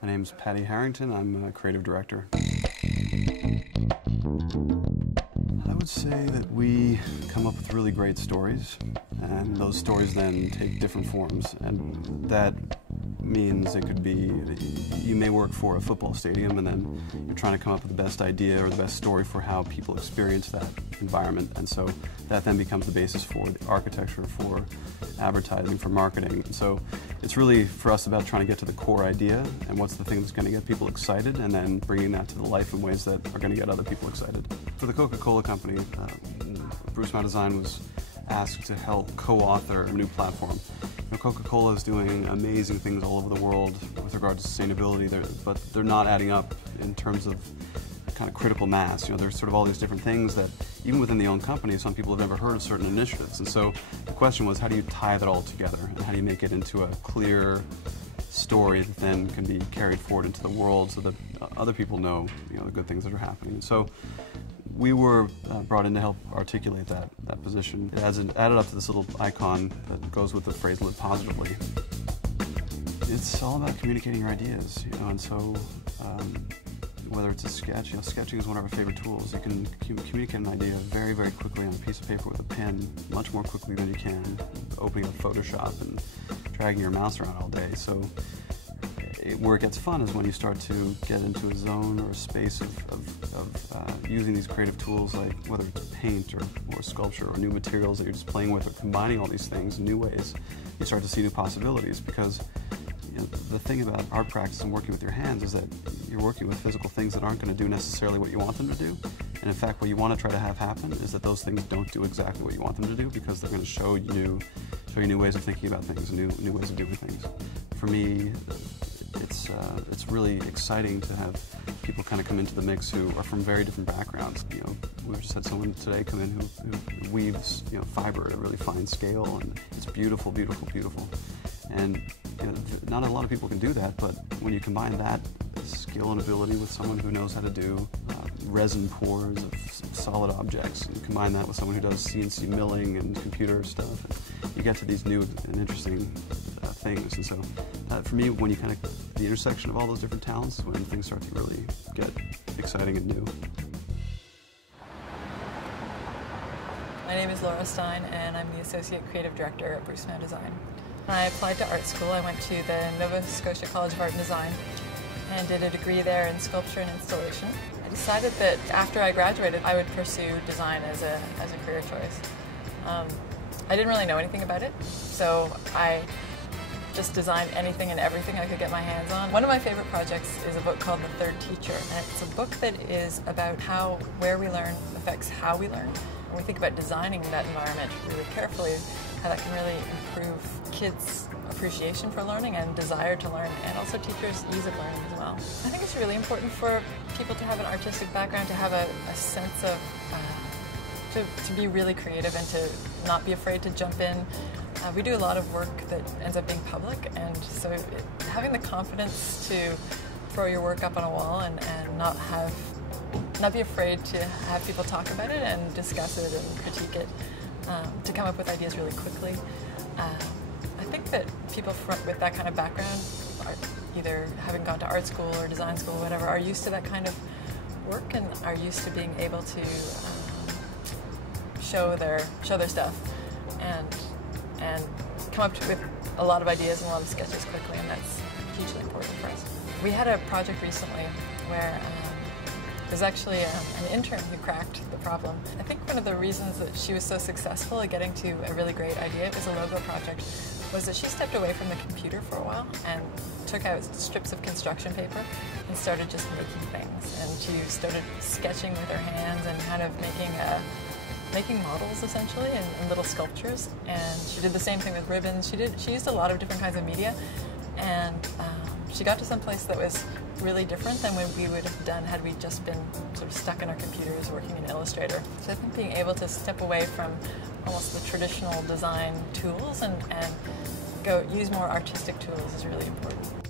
My name's Patty Harrington. I'm a creative director. I would say that we come up with really great stories, and those stories then take different forms, and that means it could be, you may work for a football stadium and then you're trying to come up with the best idea or the best story for how people experience that environment, and so that then becomes the basis for the architecture, for advertising, for marketing. So it's really for us about trying to get to the core idea and what's the thing that's going to get people excited, and then bringing that to the life in ways that are going to get other people excited. For the Coca-Cola Company, Bruce Mau Design was asked to help co-author a new platform. Coca-Cola is doing amazing things all over the world with regard to sustainability, but they're not adding up in terms of kind of critical mass. There's sort of all these different things that even within the own company, some people have never heard of certain initiatives. And so the question was, how do you tie that all together, and how do you make it into a clear story that then can be carried forward into the world so that other people know, the good things that are happening. And so we were brought in to help articulate that position. It added up to this little icon that goes with the phrase "live positively." It's all about communicating your ideas, and so whether it's a sketch, sketching is one of our favorite tools. You can communicate an idea very, very quickly on a piece of paper with a pen, much more quickly than you can opening up Photoshop and dragging your mouse around all day. So where it gets fun is when you start to get into a zone or a space of using these creative tools, like whether it's paint or sculpture or new materials that you're just playing with, or combining all these things in new ways. You start to see new possibilities, because the thing about art practice and working with your hands is that you're working with physical things that aren't going to do necessarily what you want them to do. And in fact, what you want to try to have happen is that those things don't do exactly what you want them to do, because they're going to show you new ways of thinking about things, new ways of doing things. For me, it's really exciting to have people kind of come into the mix who are from very different backgrounds. We just had someone today come in who weaves fiber at a really fine scale, and it's beautiful, beautiful, beautiful. And not a lot of people can do that, but when you combine that skill and ability with someone who knows how to do resin pours of solid objects, and combine that with someone who does CNC milling and computer stuff, and you get to these new and interesting things. And so for me, when you the intersection of all those different talents, when things start to really get exciting and new. My name is Laura Stein, and I'm the Associate Creative Director at Bruce Mau Design. When I applied to art school, I went to the Nova Scotia College of Art and Design and did a degree there in sculpture and installation. I decided that after I graduated, I would pursue design as a career choice. I didn't really know anything about it, so I just designed anything and everything I could get my hands on. One of my favorite projects is a book called The Third Teacher, and it's a book that is about how where we learn affects how we learn. When we think about designing that environment really carefully, how that can really improve kids' appreciation for learning and desire to learn, and also teachers' ease of learning as well. I think it's really important for people to have an artistic background, to have a sense of, to be really creative and to not be afraid to jump in. We do a lot of work that ends up being public, and so having the confidence to throw your work up on a wall and not be afraid to have people talk about it and discuss it and critique it, to come up with ideas really quickly. I think that people with that kind of background, either having gone to art school or design school or whatever, are used to that kind of work and are used to being able to show their stuff and come up with a lot of ideas and a lot of sketches quickly, and that's hugely important for us. We had a project recently where there's actually an intern who cracked the problem. I think one of the reasons that she was so successful at getting to a really great idea, it was a logo project, was that she stepped away from the computer for a while and took out strips of construction paper and started just making things. And she started sketching with her hands and kind of making models essentially and little sculptures. And she did the same thing with ribbons. She used a lot of different kinds of media, and she got to some place that was really different than what we would have done had we just been sort of stuck in our computers working in Illustrator. So I think being able to step away from almost the traditional design tools and go use more artistic tools is really important.